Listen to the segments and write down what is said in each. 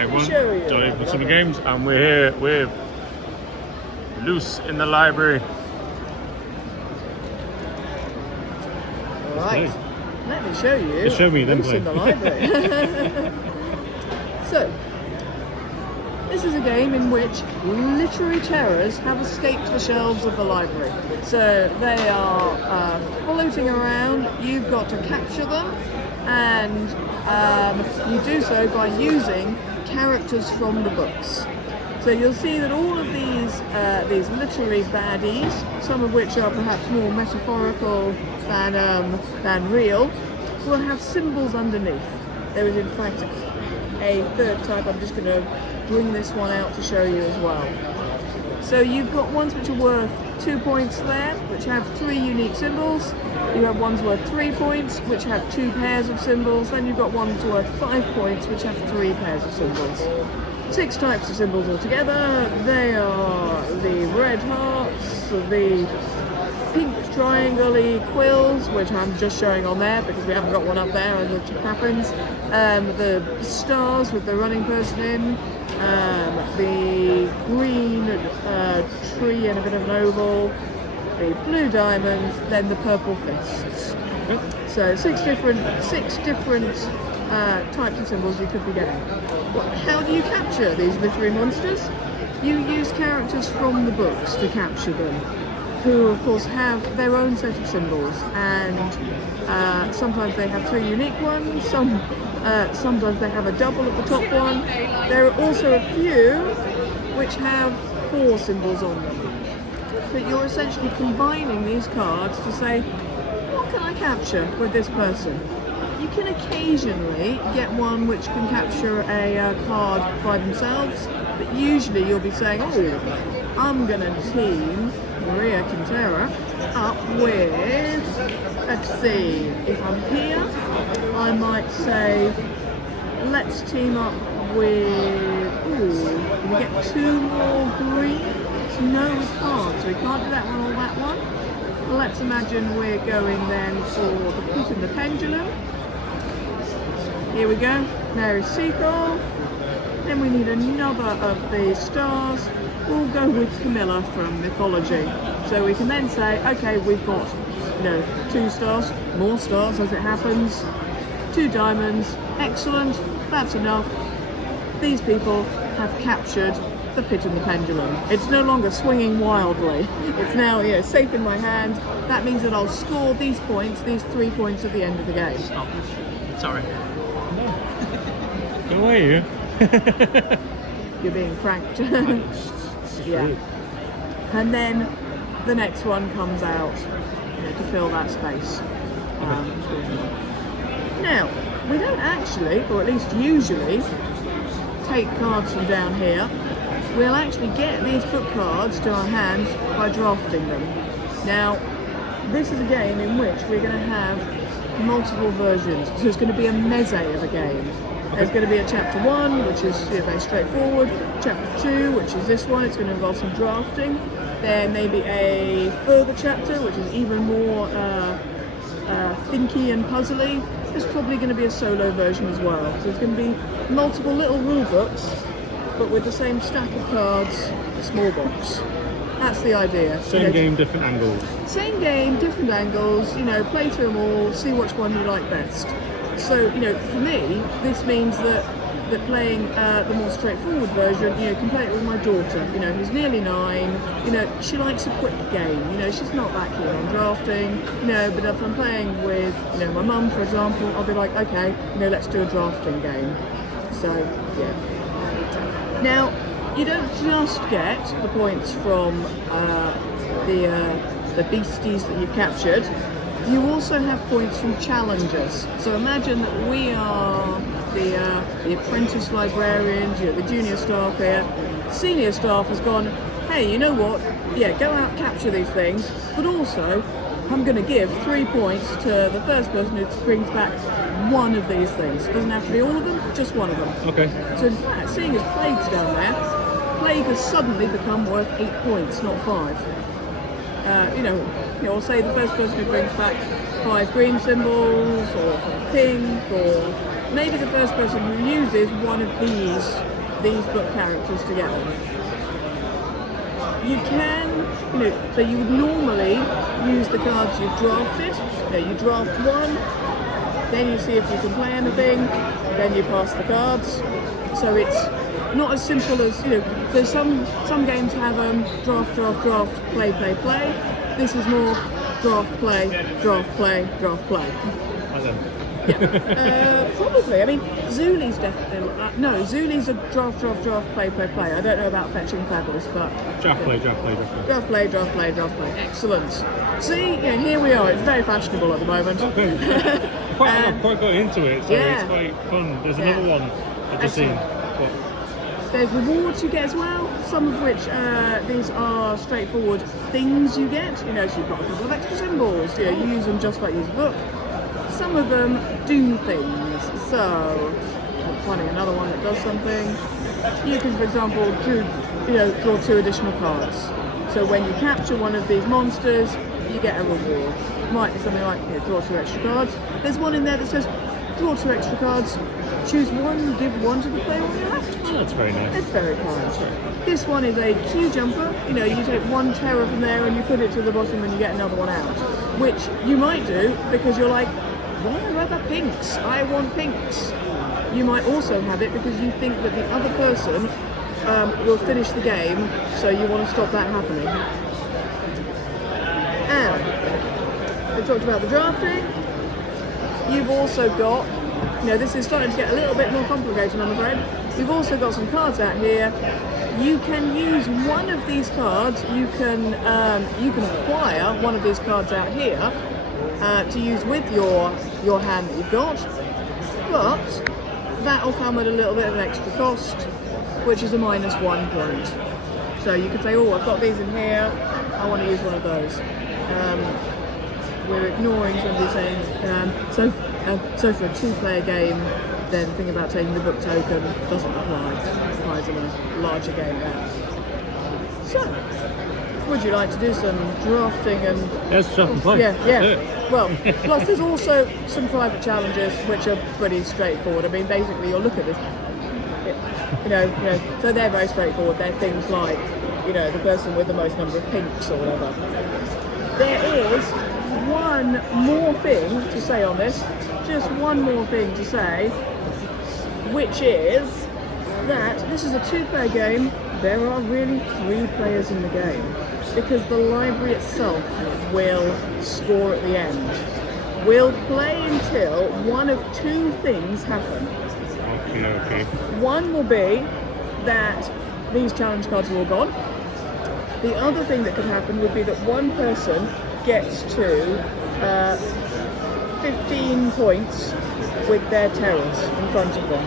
Hi everyone, Show you. Johnny from Summer Games, and we're here with Luce in the library. Alright, let me show you. Just show me, then Luce play. in the library. So, this is a game in which literary terrors have escaped the shelves of the library. So they are floating around, you've got to capture them, and you do so by using characters from the books. So you'll see that all of these literary baddies, some of which are perhaps more metaphorical than real, will have symbols underneath. There is in fact a third type. I'm just going to bring this one out to show you as well. So you've got ones which are worth 2 points there, which have 3 unique symbols. You have ones worth 3 points, which have 2 pairs of symbols. Then you've got ones worth 5 points, which have 3 pairs of symbols. 6 types of symbols altogether. They are the red hearts, the pink triangle-y quills, which I'm just showing on there because we haven't got one up there as it happens. The stars with the running person in. The green tree and a bit of an oval, the blue diamonds, then the purple fists. So six different types of symbols you could be getting. How do you capture these literary monsters? You use characters from the books to capture them, who of course have their own set of symbols, and sometimes they have 3 unique ones, sometimes they have a double at the top one. There are also a few which have 4 symbols on them. But you're essentially combining these cards to say, what can I capture with this person? You can occasionally get one which can capture a card by themselves, but usually you'll be saying, oh, I'm going to team Maria Quintera up with, let's see, if I'm here, I might say, let's team up with, can we get 2 more greens? No, we can't, so we can't do that one or that one. Let's imagine we're going then for the Pit and the Pendulum. Here we go, Mary's Seagull. Then we need another of the stars. We'll go with Camilla from Mythology. So we can then say, okay, we've got, 2 stars, more stars as it happens, 2 diamonds, excellent, that's enough. These people have captured the Pit and the Pendulum. It's no longer swinging wildly. It's now safe in my hand. That means that I'll score these points, these 3 points at the end of the game. Stop. Sorry. Go away, you. You're being pranked. Yeah. And then the next one comes out to fill that space. Now, we don't actually, or at least usually, take cards from down here. We'll actually get these book cards to our hands by drafting them. Now, this is a game in which we're going to have multiple versions. So it's going to be a meze of a game. There's going to be a chapter 1, which is very straightforward. Chapter 2, which is this one, it's going to involve some drafting. There may be a further chapter, which is even more thinky and puzzly. There's probably going to be a solo version as well. So there's going to be multiple little rule books, but with the same stack of cards, a small box. That's the idea. Same game, different angles. Same game, different angles. Play through them all, see which one you like best. So, for me, this means that playing the more straightforward version, can play it with my daughter, who's nearly 9. She likes a quick game. She's not that keen on drafting. But if I'm playing with, my mum, for example, I'll be like, okay, let's do a drafting game. So, yeah. Now, you don't just get the points from the beasties that you've captured. You also have points from challengers. So imagine that we are the apprentice librarians, the junior staff here. Senior staff has gone, hey, you know what? Yeah, go out, capture these things, but also I'm going to give 3 points to the first person who brings back one of these things. It doesn't have to be all of them, just one of them. Okay. So in fact, seeing as Plague's down there, Plague has suddenly become worth 8 points, not 5. Or say the first person who brings back 5 green symbols, or pink, or maybe the first person who uses one of these book characters to get them. You can, so you would normally use the cards you've drafted. You draft one, then you see if you can play anything, then you pass the cards. So it's not as simple as, so some games have draft, play. This is more draft, play. Yeah, probably. I mean, Zuli's definitely. No, Zuli's a draft, play. I don't know about fetching Faggles, but Draft play. Excellent. See, here we are. It's very fashionable at the moment. I've quite got into it, so it's quite fun. There's another one I've just seen. There's rewards you get as well, some of which these are straightforward things you get. So you've got a couple of extra symbols. You use them just like you use a book. Some of them do things. So, finding another one that does something. You can, for example, draw 2 additional cards. So when you capture one of these monsters, you get a reward. It might be something like draw 2 extra cards. There's one in there that says draw 2 extra cards. Choose one, give one to the player on your left. Oh, that's very nice. It's very kind. This one is a queue jumper. You take one terror from there and you put it to the bottom and you get another one out. Which you might do because you're like, why are there pinks? I want pinks. You might also have it because you think that the other person will finish the game, so you want to stop that happening. And we talked about the drafting. You've also got, this is starting to get a little bit more complicated, I'm afraid. You've also got some cards out here. You can use one of these cards. You can acquire one of these cards out here to use with your hand that you've got, but that'll come at a little bit of an extra cost, which is a -1 point. So you could say, oh, I've got these in here, I want to use one of those. We're ignoring somebody saying, so for a 2-player game, then the thing about taking the book token doesn't apply. It applies in a larger game now. So, would you like to do some drafting and... Let's draft and play. Yeah. Well, plus there's also some private challenges which are pretty straightforward. I mean, basically you'll look at this, so they're very straightforward. They're things like, the person with the most number of pinks or whatever. There is one more thing to say on this, just one more thing to say, which is that this is a 2-player game. There are really 3 players in the game, because the library itself will score at the end. We'll play until one of 2 things happen. Okay. One will be that these challenge cards are all gone. The other thing that could happen would be that one person gets to 15 points with their terrors in front of them.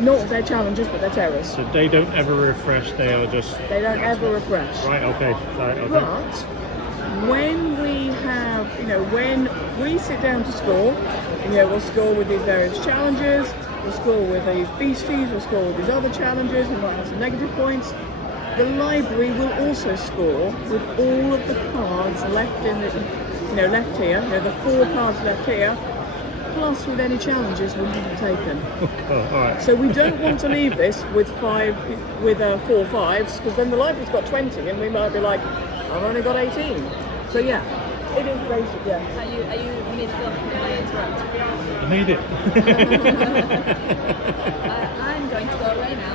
Not their challenges, but their terrors. So they don't ever refresh, they don't ever refresh. Right, okay. Okay. But when we have, when we sit down to score, we'll score with these various challenges, we'll score with these beasties, we'll score with these other challenges, we might have some negative points. The library will also score with all of the cards left in the, left here, the 4 cards left here, plus with any challenges we haven't taken. Oh, all right. So we don't want to leave this with 4 5s, because then the library's got 20 and we might be like, I've only got 18. So yeah, it is basic, yeah. Are you mid-flop? Can I interrupt? I made it. I'm going to go away now.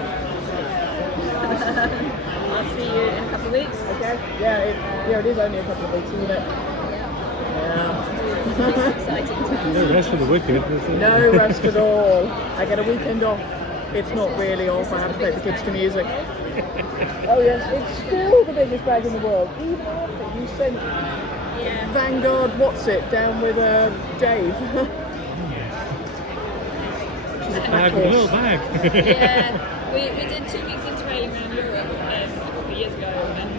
I'll see you in a couple of weeks. Okay. Yeah, it is only a couple of weeks, isn't it? Yeah. It's exciting. No rest for the wicked. Is it? No rest at all. I get a weekend off. It's not really off. I have to take the kids to music. Oh yes, it's still the biggest bag in the world. Even after you sent Vanguard, what's it, down with Dave. She's a Bag, little bag. Yeah, we did 2 weeks interrailing around Europe a couple of years ago, and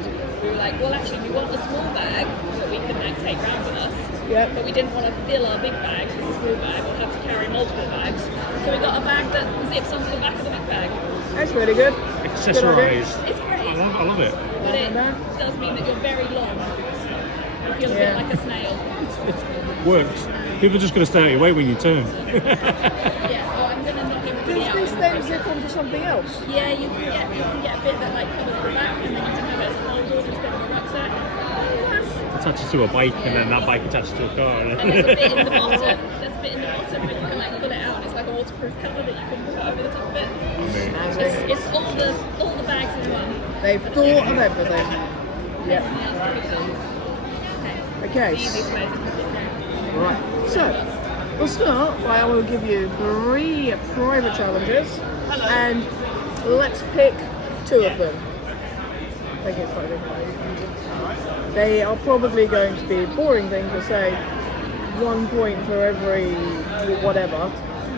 we were like, well, actually, we want a small bag that we can then take round with us. Yep. But we didn't want to fill our big bag with a small bag or have to carry multiple bags. So we got a bag that zips onto the back of the big bag. That's really good. Accessorised. It's great. I love it. But it does mean that you're very long. You feel a bit like a snail. It works. People are just going to stay out of your way when you turn. Yeah, well, I'm gonna knock everybody Does out. this then zip onto something else? Yeah, you can get a bit that like covers the back, and then you can have it as a holder instead of a rucksack. Attaches to a bike, and then that bike attaches to a car. And there's a bit in the bottom. There's a bit in the bottom where you can like pull it out, and it's like a waterproof cover that you can put over the top of it. Amazing. It's all the bags in one. They've thought of everything. Yeah. Okay. Easiest way to put it down. Right. So, we'll start by I will give you 3 private challenges, and let's pick 2 of them. Thank you, Friday. They are probably going to be boring things to say. 1 point for every whatever.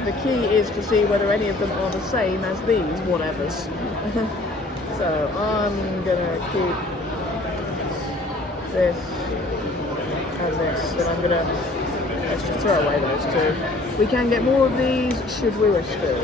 The key is to see whether any of them are the same as these whatevers. So I'm gonna keep this and this, and I'm gonna let's just throw away those 2. We can get more of these should we wish to.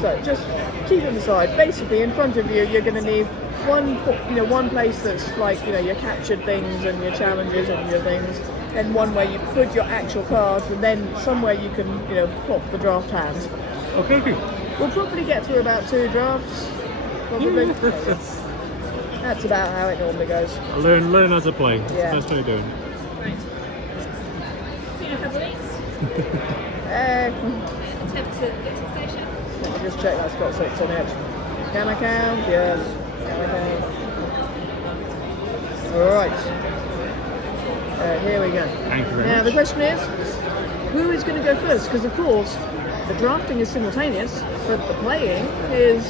So just keep them aside. Basically, in front of you, you're gonna need one place that's like your captured things and your challenges and your things. Then one where you put your actual cards, and then somewhere you can plop the draft hands. Okay. We'll probably get through about 2 drafts. Probably. That's about how it normally goes. Learn as I play. That's Yeah. the best way of doing it. Right. See you in a couple of weeks. Attempt to get to the station. Let me just check that's got 6 on it. Can I count? Yes. Can I count? Alright. Here we go. Thank you very Now much. the question is, who is going to go first? Because of course, the drafting is simultaneous, but the playing is,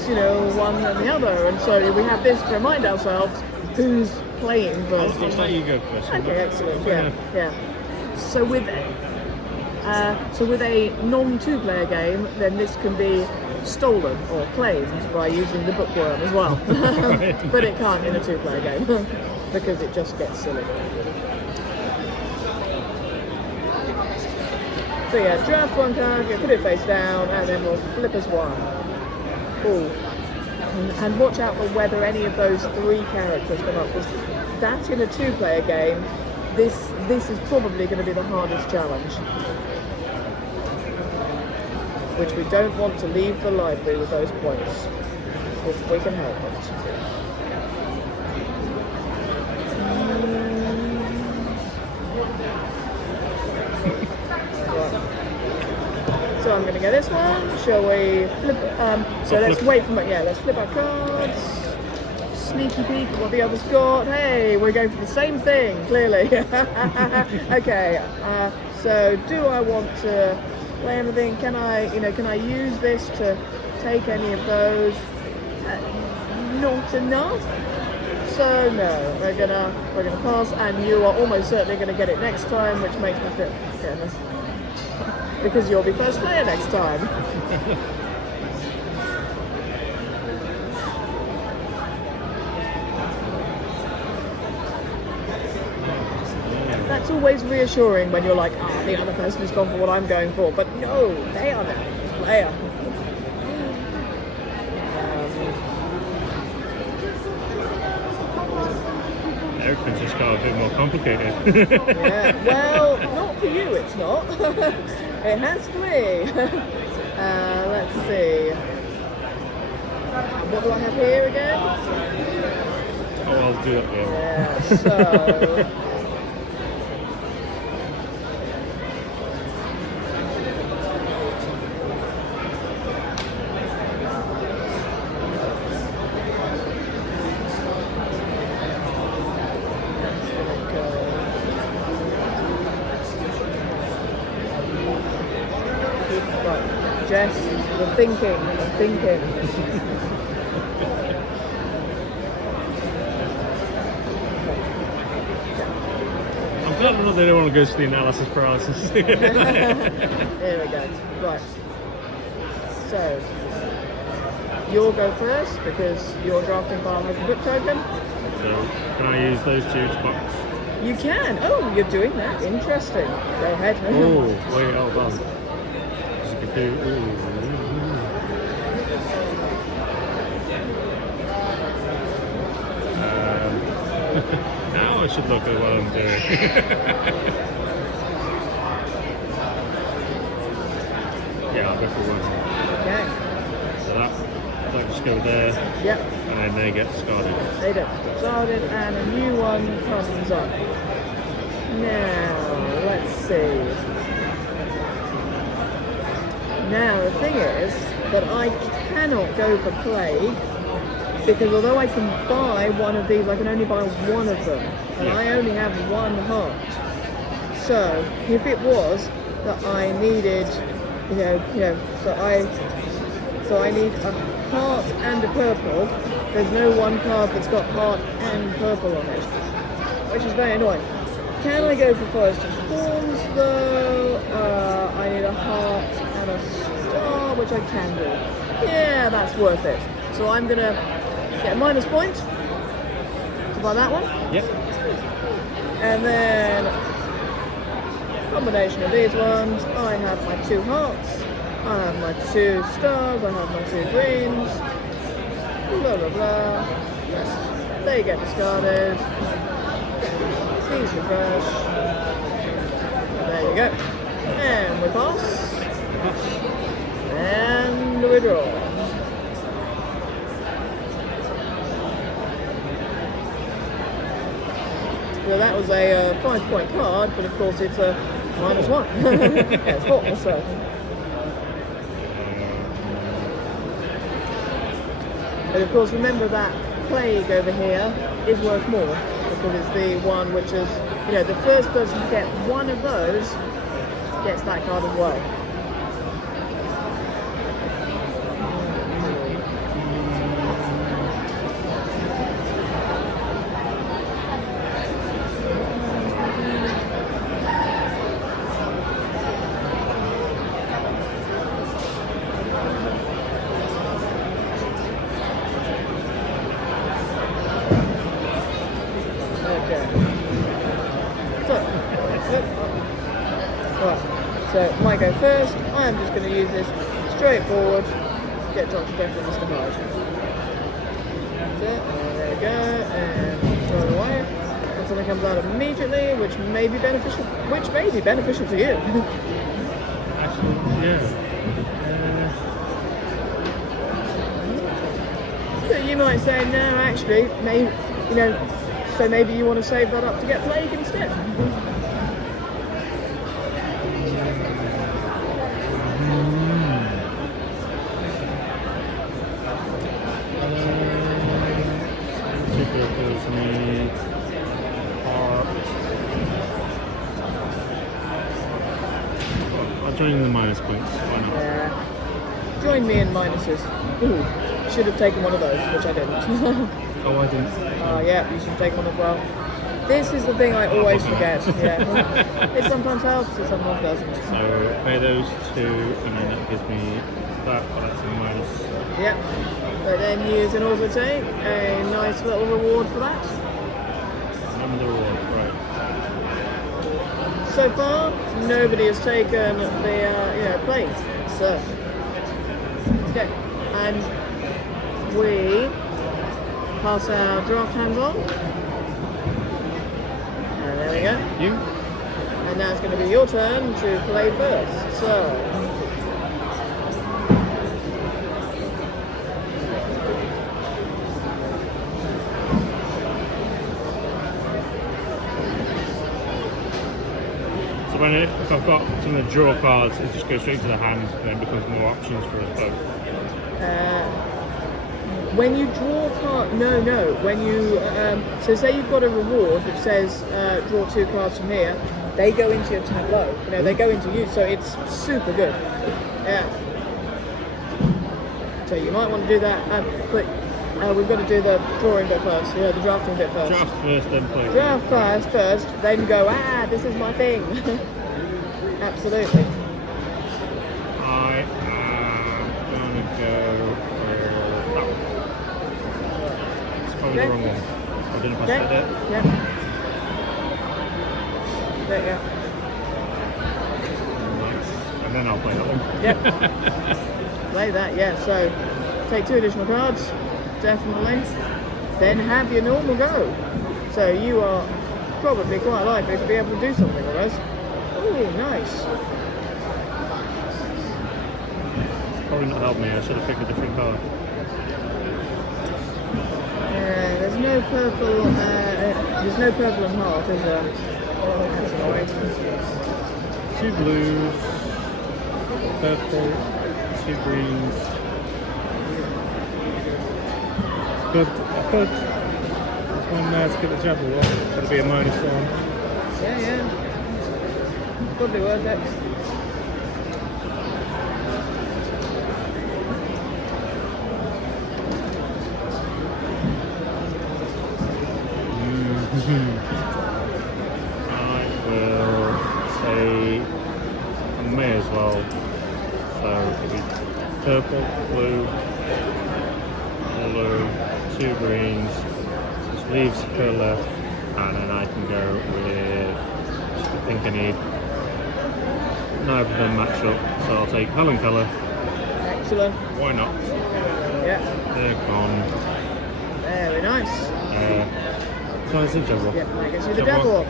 one and the other. And so we have this to remind ourselves who's playing first. I'll let you go first. Okay, excellent. Yeah. So with a non-2-player game, then this can be stolen or claimed by using the bookworm as well. But it can't in a 2-player game because it just gets silly. So yeah, draft 1 card, you put it face down, and then we'll flip as 1. Ooh. And watch out for whether any of those 3 characters come up, because that in a 2-player game, this is probably going to be the hardest challenge. Which we don't want to leave the library with those points, if we can help it. So I'm going to get this one. Shall we flip? Let's flip our cards. Sneaky peek at what the others got. Hey, we're going for the same thing, clearly. Okay. So do I want to play anything? Can I use this to take any of those? Not enough. So no, we're gonna pass, and you are almost certainly gonna get it next time, which makes me feel goodness. Because you'll be first player next time. That's always reassuring when you're like, the other person has gone for what I'm going for, but no, they are the first player. Everything's just got a bit more complicated. Yeah, well, not for you, it's not. It has to be. Let's see. What do I have here again? Oh, I'll do that later. Yeah, so... Jess, we're thinking. I'm glad enough they don't want to go to the analysis paralysis. Here we go. Right. So, you'll go first because your drafting pile has a book token. So, can I use those 2 to box? You can. Oh, you're doing that. Interesting. Go ahead. Oh, wait, hold on. You could do. Now I should look at what I'm doing. one. Okay. So that just go there, Yep. and then they get discarded. They don't get started, and a new one comes up. Now, let's see. Now, the thing is that I cannot go for Plague, because although I can buy one of these, I can only buy one of them, and I only have one heart. So, if it was that I needed, so I need a heart and a purple, there's no one card that's got heart and purple on it, which is very annoying. Can I go for Forest of Thorns though? I need a heart and a star, which I can do. Yeah, that's worth it. So I'm gonna get a minus point to buy that one. Yep. And then combination of these ones, I have my 2 hearts, I have my 2 stars, I have my 2 greens, blah blah blah. Yes. They get discarded. These refresh. There you go. And we pass. And we draw. So that was a 5-point card, but of course it's a -1. Yeah, it's 4, so. But of course remember that Plague over here is worth more, because it's the one which is, the first person to get one of those gets that card as well. So, I go first. I'm just going to use this straightforward, get Dr. Death on Mr. Hyde. There we go, and throw it away. And something comes out immediately, which may be beneficial to you. Actually, yeah. So you might say, no, actually, so maybe you want to save that up to get Plague instead. I'll join in the minus points. Why not? Yeah. Join me in minuses. Ooh, should have taken one of those, which I didn't. Oh, I didn't. Yeah, you should take one as well. This is the thing I always forget. Yeah, it sometimes helps, it sometimes doesn't. So pay those 2, and then that gives me that. But that's a minus. Yep. But then you can also take a nice little reward for that. Remember the reward, right? So far, nobody has taken the Plague. So, okay, and we pass our draft hands on. And there we go. You? And now it's going to be your turn to play first. So. If I've got some of the draw cards, it just goes straight to the hand, and then becomes more options for us both. When you draw card, no. When you so say you've got a reward which says draw 2 cards from here, they go into your tableau. They go into you, so it's super good. Yeah. So you might want to do that, but we've got to do the drawing bit first. The drafting bit first. Draft first, then play. Draft first, then go. This is my thing. Absolutely. I am gonna go for that one. It's probably the wrong one. I didn't pass it there. Yep. There you go. Nice. And then I'll play that one. Yep. Play that, yeah. So take 2 additional cards, definitely. Then have your normal go. So you are probably quite likely to be able to do something with us. Oh, nice. probably not helped me. I should have picked a different card. Yeah, there's no purple. There's no purple and heart, is there? That's annoying. 2 blues, purple, 2 greens. I could. There's one there to get the jabber off. It's going to be a -1. Yeah. Probably worth it. I will say I may as well. So it'll be purple, blue, 2 greens. Just leaves per left, and then I can go with. I think I need. Neither of them match up, so I'll take Helen colour. Excellent. Why not? Yeah. They're gone. Very nice. So I see Jabber. Yeah, I can see the devil.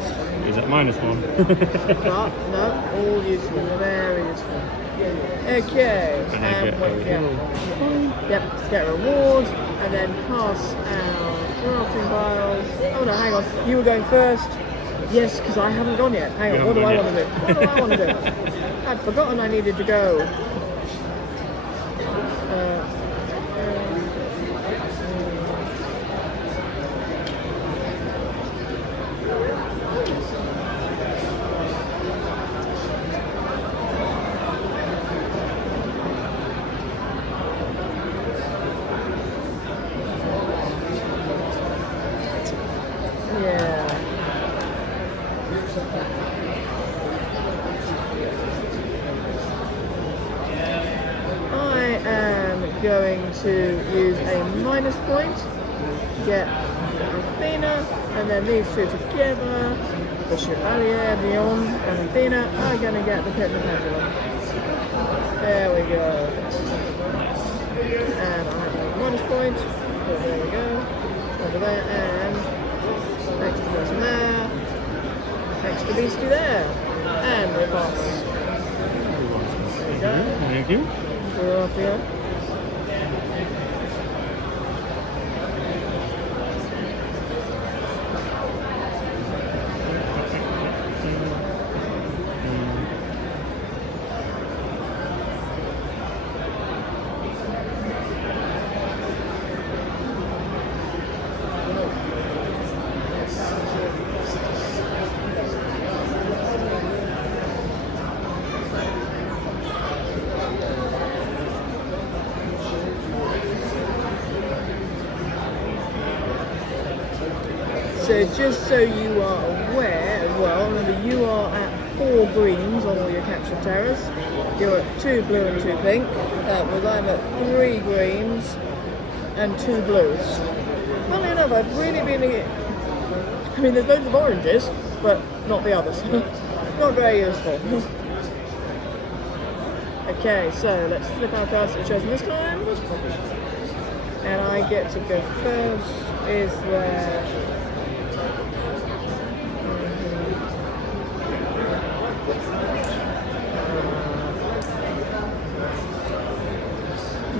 Is it -1? But no, all useful, very useful. Okay, And I get a reward. Yep, get a reward, and then pass our drafting vials. Oh no, hang on, you were going first. Yes, because I haven't gone yet. Hang on, what do I want to do? What do I want to do? I'd forgotten I needed to go. Going to use a minus point, get Athena, and then these two together, the Chevalier, Leon, and Athena are going to get the Pit of Pendulum. There we go. And I have a minus point, so there we go, over there, and extra person there, extra beastie there, and we pass. There we go. Thank you. Go up here. So just so you are aware as well, remember you are at 4 greens on all your captured terrors. You're at 2 blue and 2 pink. Whereas I'm at 3 greens and 2 blues. Funnily enough, I've really been... I mean, there's loads of oranges, but not the others. Not very useful. Okay, so let's flip our cards that are chosen this time. And I get to go first. Is there...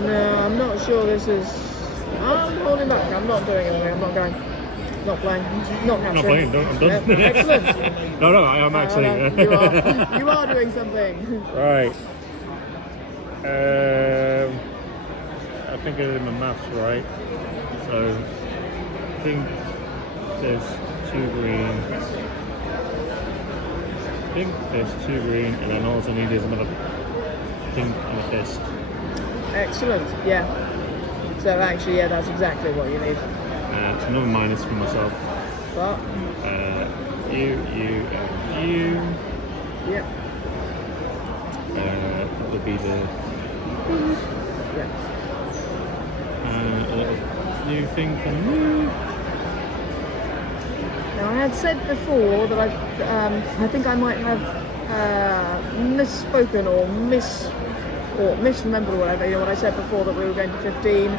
No, I'm not sure this is... I'm holding back. I'm not doing anything. I'm not going. Not playing. Not capturing. Not playing. I'm done. Yep. Excellent. No, I am actually. No, you are doing something. Right. I think I did my maths right. So, I think there's 2 green. I think there's 2 green, and then all I need is another pink and a fist. Excellent. Yeah. So actually, yeah, that's exactly what you need. It's another minus for myself. But you. Yep. That would be the Yeah. a little new thing for me. Now I had said before that I think I might have misspoken or misremembered or whatever. You know what I said before, that we were going to 15.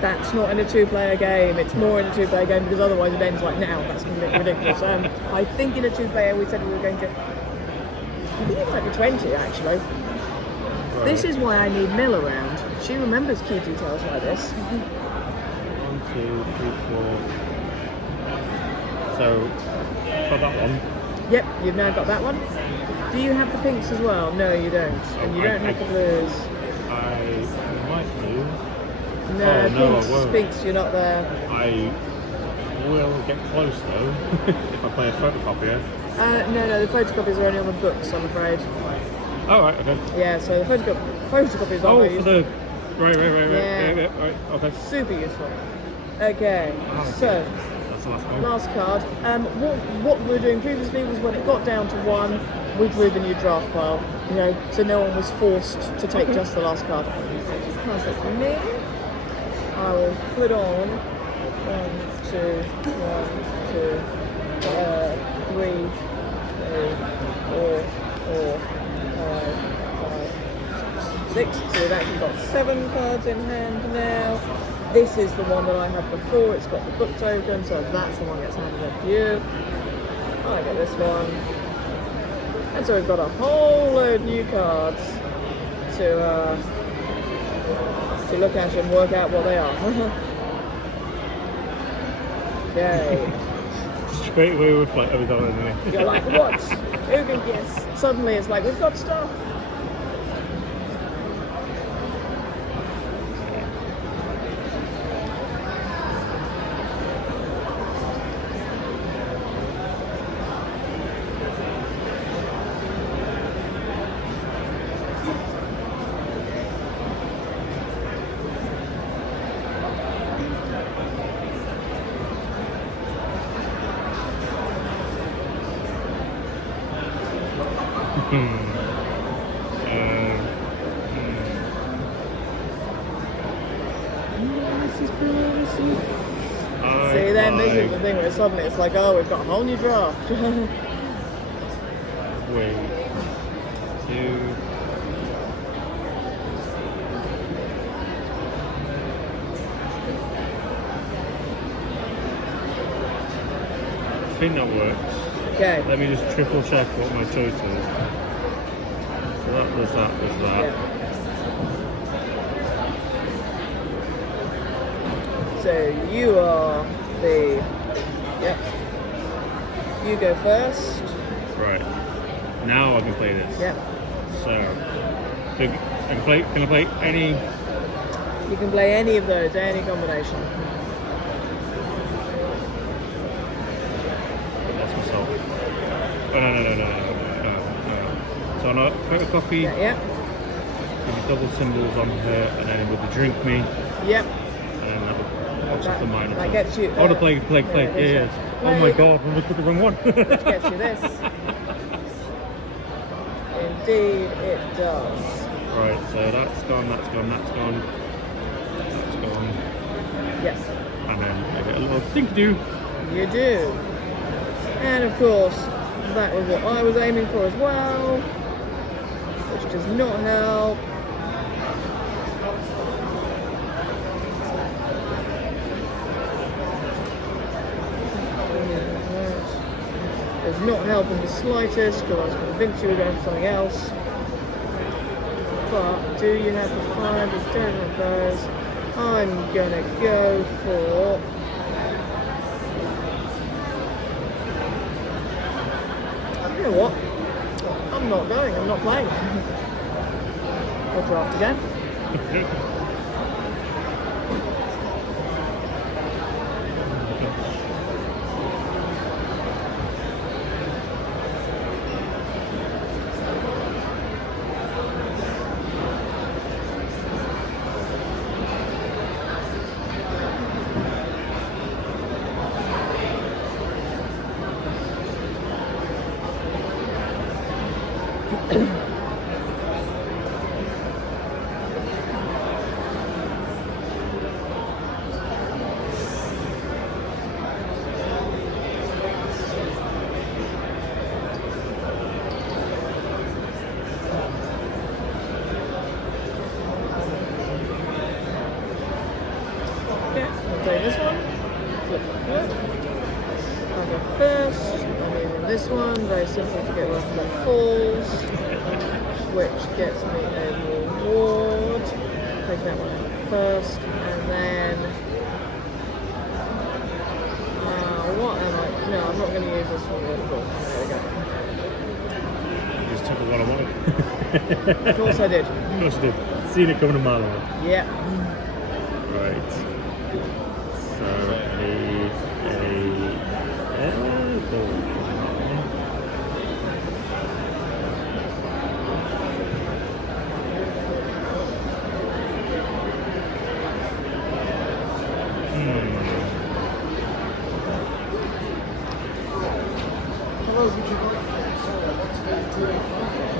That's not in a 2-player game. It's more in a 2-player game, because otherwise it ends like now. That's completely ridiculous. I think in a 2-player we said we were going to... I think it might be 20 actually. Right. This is why I need Mill around. She remembers key details like this. 1, 2, 3, 4. So, got that one. Yep, you've now got that one. Do you have the pinks as well? No, you don't. And you don't have the blues. I might do. No, Oh, no, pinks, I won't. pinks, you're not there. I will get close though if I play a photocopier. No, the photocopies are only on the books, I'm afraid. Oh, right, okay. Yeah, so the photocopies are Oh, very for useful. the. Right, Yeah. right, okay. Super useful. Okay, so That's the last one. last card. What we were doing previously was when it got down to 1, we drew the new draft pile. You know, so no one was forced to take just the last card. Pass it to me. I will put on 1, 2, 3, 4, 5, 6. So we've actually got 7 cards in hand now. This is the one that I had before. It's got the book token, so that's the one that gets handed up to you. I get this one. And so we've got a whole load of new cards to look at and work out what they are. Yay. Straight away with like every dollar, isn't it? You're like, what? Who can guess? Suddenly it's like, we've got stuff. See, then this is the thing where suddenly it's like, oh, we've got a whole new draft. Wait. 2. I think that works. Okay. Let me just triple check what my choice is. So that was that. Yeah. So you are the. Yep. You go first. Right. Now I can play this. Yep. So can I play any? You can play any of those, any combination. That's myself. Oh, no. So on a photocopy, Yeah. with the double symbols on here, and then with the drink me, Yep. and then that would watch the minor. That gets you. Oh, the plague. Yeah, Yeah. Oh my god, I put the wrong one. Which gets you this. Indeed, it does. Right, so that's gone. Yes, And then I get a little think-do. you do. And of course, that was what I was aiming for as well, which does not help. Does not help in the slightest, because I was convinced you were going for something else. But do you have the 5? You don't have those. I'm gonna go for. You know what? I'm not going. I'm not playing. We'll draft again. This one, flip. I'll go first, I'm using this one, very simple to get rid of my falls, which gets me a reward. take that one out first, and then what am I? No, I'm not going to use this one. There we go. Just took what I wanted. Of course I did. Of course I did. Seen it coming a mile away. Yeah. Right. So I need a elbow.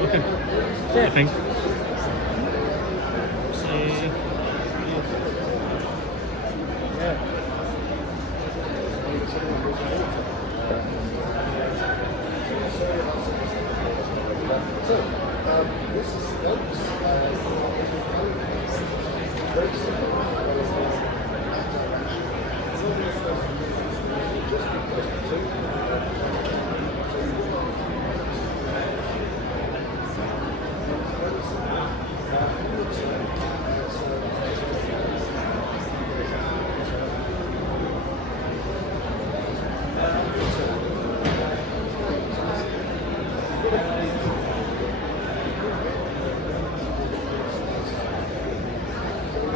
Okay. Yeah. Thanks.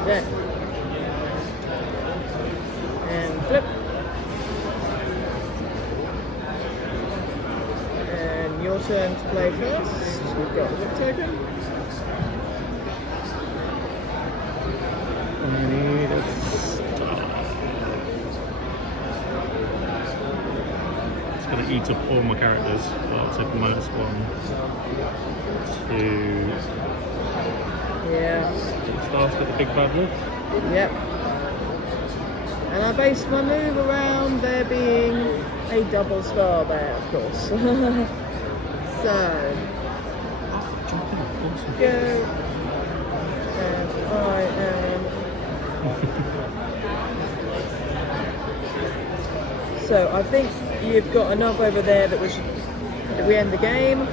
There. And flip. And your turn to play first. You've got the token. I need a star. It's going to eat up all my characters. So I'll take -1, 2. Yeah. Stars got the big bad wolf. Yep. And I based my move around there being a double star there, of course. So, go. And I am. So I think you've got enough over there that we end the game,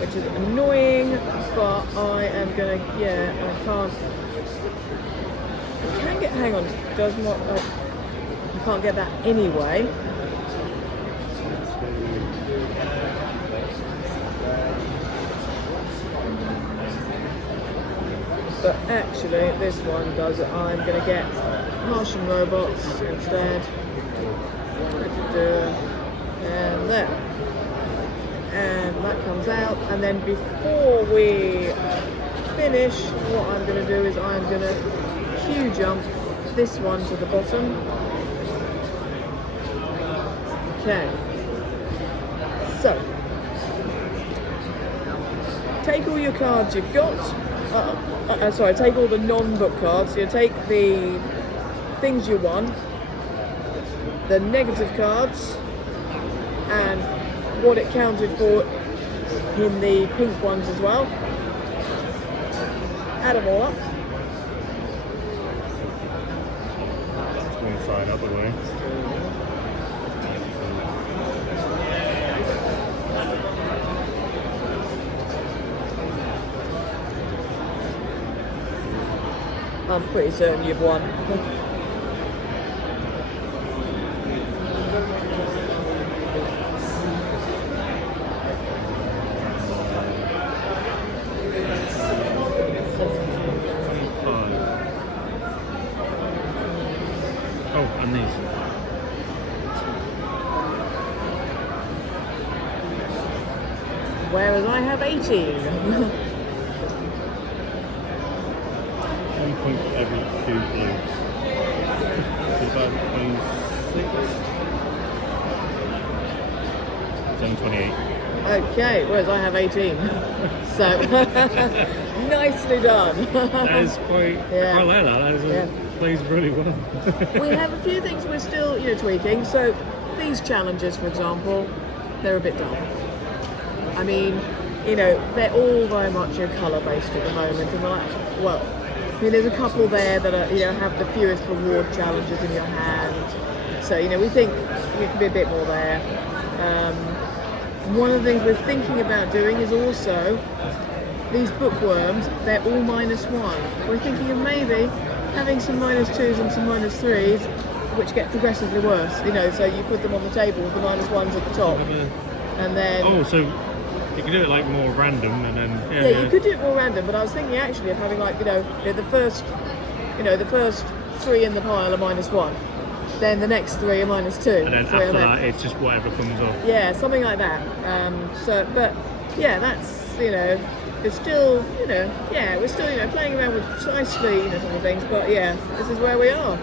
which is annoying, but I am gonna, yeah, I can get, hang on, does not, you can't get that anyway. But actually, this one does it. I'm gonna get Martian robots instead. And there. And that comes out, and then before we finish, what I'm going to do is I'm going to Q jump this one to the bottom. Okay. So, take all your cards you've got. Sorry, take all the non-book cards. So you take the things you won, the negative cards, and what it counted for in the pink ones as well. Add them all up. It's one side up the way. I'm pretty certain you've won. Oh, and these. Whereas I have 18. 1 point for every 2 blues. So about 26. It's only 28. Okay, whereas I have 18. So, nicely done. That is quite, Yeah. I like that. That is plays really well. We have a few things we're still, tweaking. So these challenges, for example, they're a bit dull. I mean, they're all very much colour based at the moment, and there's a couple there that are, have the fewest reward challenges in your hand. So we think it could be a bit more there. One of the things we're thinking about doing is also these bookworms, they're all -1. We're thinking of maybe having some -2s and some -3s, which get progressively worse. You know, so you put them on the table with the -1s at the top, and then. Oh, so you can do it like more random, and then Yeah, you could do it more random, but I was thinking actually of having like the first 3 in the pile are -1, then the next 3 are -2, and then so after that it's just whatever comes up. yeah, something like that. But yeah, that's it's still we're still playing around with precisely some of the things, but yeah, this is where we are.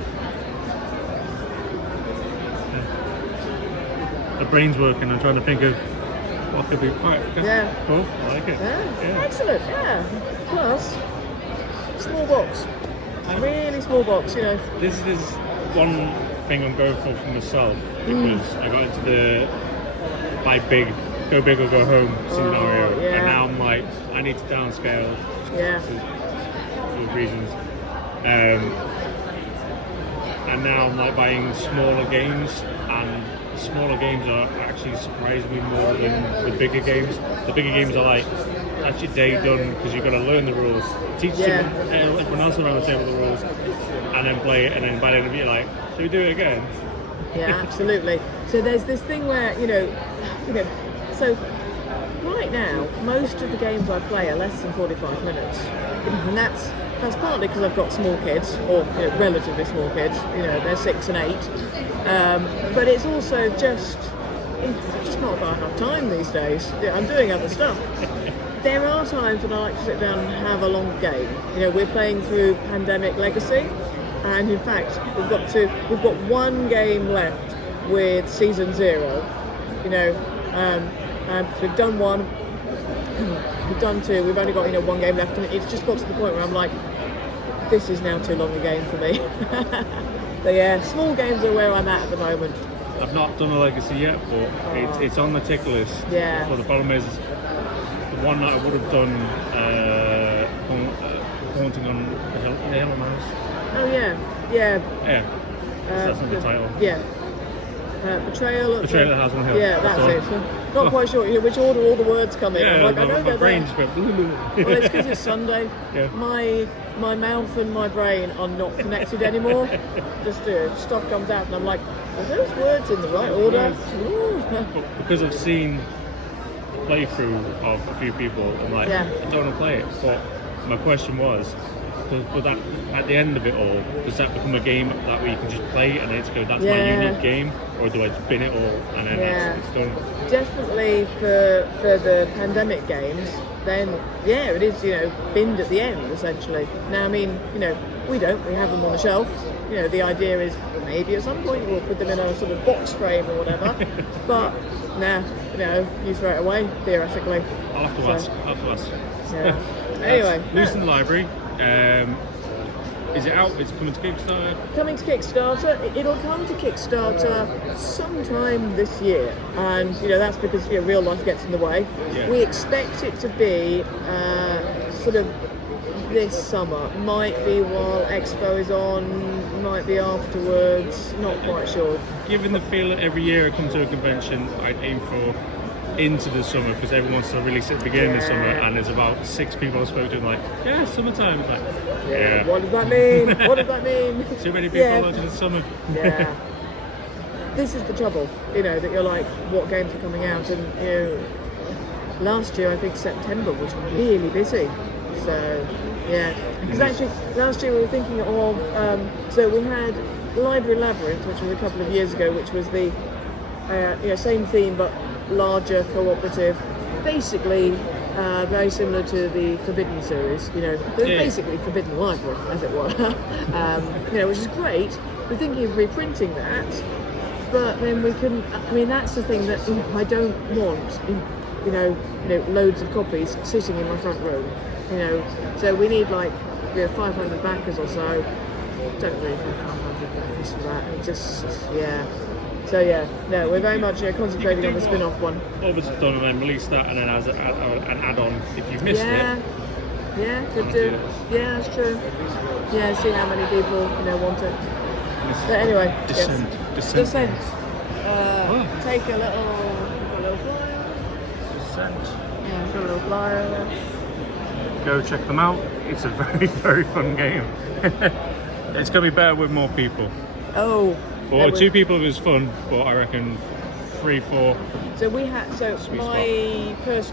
The brain's working. I'm trying to think of what could be quite cool. I like it. Yeah. Excellent. Yeah. Plus, small box. Really small box. This is one thing I'm going for myself because I got into the buy big, go big or go home scenario, and now I'm like, I need to downscale. Yeah. For reasons. And now I'm like buying smaller games, and smaller games are actually surprising me more than the bigger games. The bigger games are like, that's your day done because you've got to learn the rules, teach everyone else around the table the rules, and then play it, and then by the end of it you're like, should we do it again? Yeah, absolutely. So there's this thing where, so right now, most of the games I play are less than 45 minutes. And that's partly because I've got small kids, or relatively small kids, they're 6 and 8. But it's also just not got enough time these days. I'm doing other stuff. There are times when I like to sit down and have a long game. We're playing through Pandemic Legacy, and in fact, we've got one game left with Season 0. We've done 1, we've done 2, we've only got one game left, and it's just got to the point where I'm like, this is now too long a game for me. But yeah, small games are where I'm at the moment. I've not done a Legacy yet, but it's on the tick list. Yeah. But the problem is, the one that I would have done, Haunting on the Hill House. Oh yeah. Yeah. That's not the title. Yeah. Betrayal at the House on Hill. Yeah, that's it. Not quite sure which order all the words come in. Yeah, I'm like, I know my brain just went. Well, it's because it's Sunday. Yeah. My mouth and my brain are not connected anymore. Just stuff comes out, and I'm like, are those words in the right order? Because I've seen a playthrough of a few people, I'm like, I don't want to play it. But my question was, but that at the end of it all, does that become a game that we can just play and then it's go, that's my unique game, or do I just bin it all and then it's done? Definitely for the Pandemic games, then it is binned at the end essentially. Now I mean we have them on the shelf. The idea is maybe at some point we'll put them in a sort of box frame or whatever. But you throw it away theoretically. I'll have to ask. Yeah. Anyway, Loose in the Library. Is it out? It's coming to Kickstarter? Coming to Kickstarter. It'll come to Kickstarter sometime this year, and that's because real life gets in the way. Yeah. We expect it to be sort of this summer. Might be while Expo is on, might be afterwards. Not quite sure. Given the feel that every year I come to a convention, I'd aim for into the summer because everyone wants to release it at the beginning of the summer, and there's about 6 people I spoke to like, summertime. Like, what does that mean? What does that mean? Too many people launching in the summer. Yeah. This is the trouble, that you're like, what games are coming out? And last year I think September was really busy. So because actually last year we were thinking of so we had Library Labyrinth, which was a couple of years ago, which was the same theme but larger cooperative, basically very similar to the Forbidden series. Basically Forbidden Library, as it were. Which is great. We're thinking of reprinting that, but then we couldn't. I mean, that's the thing that I don't want. Loads of copies sitting in my front room. So we need like 500 backers or so. Don't really have 500 backers for that. It just So we're very much concentrating on the spin-off one. Orbit's done and then release that, and then as an add-on if you've missed it. Yeah, could do. Yeah, that's true. Yeah, see how many people want it. But anyway, Descent. Take a little flyer. Descent. Yeah, got a little flyer there. go check them out. It's a very, very fun game. It's going to be better with more people. Oh. Or 2 people it was fun, but I reckon 3, 4. So we had. So Sweet my personal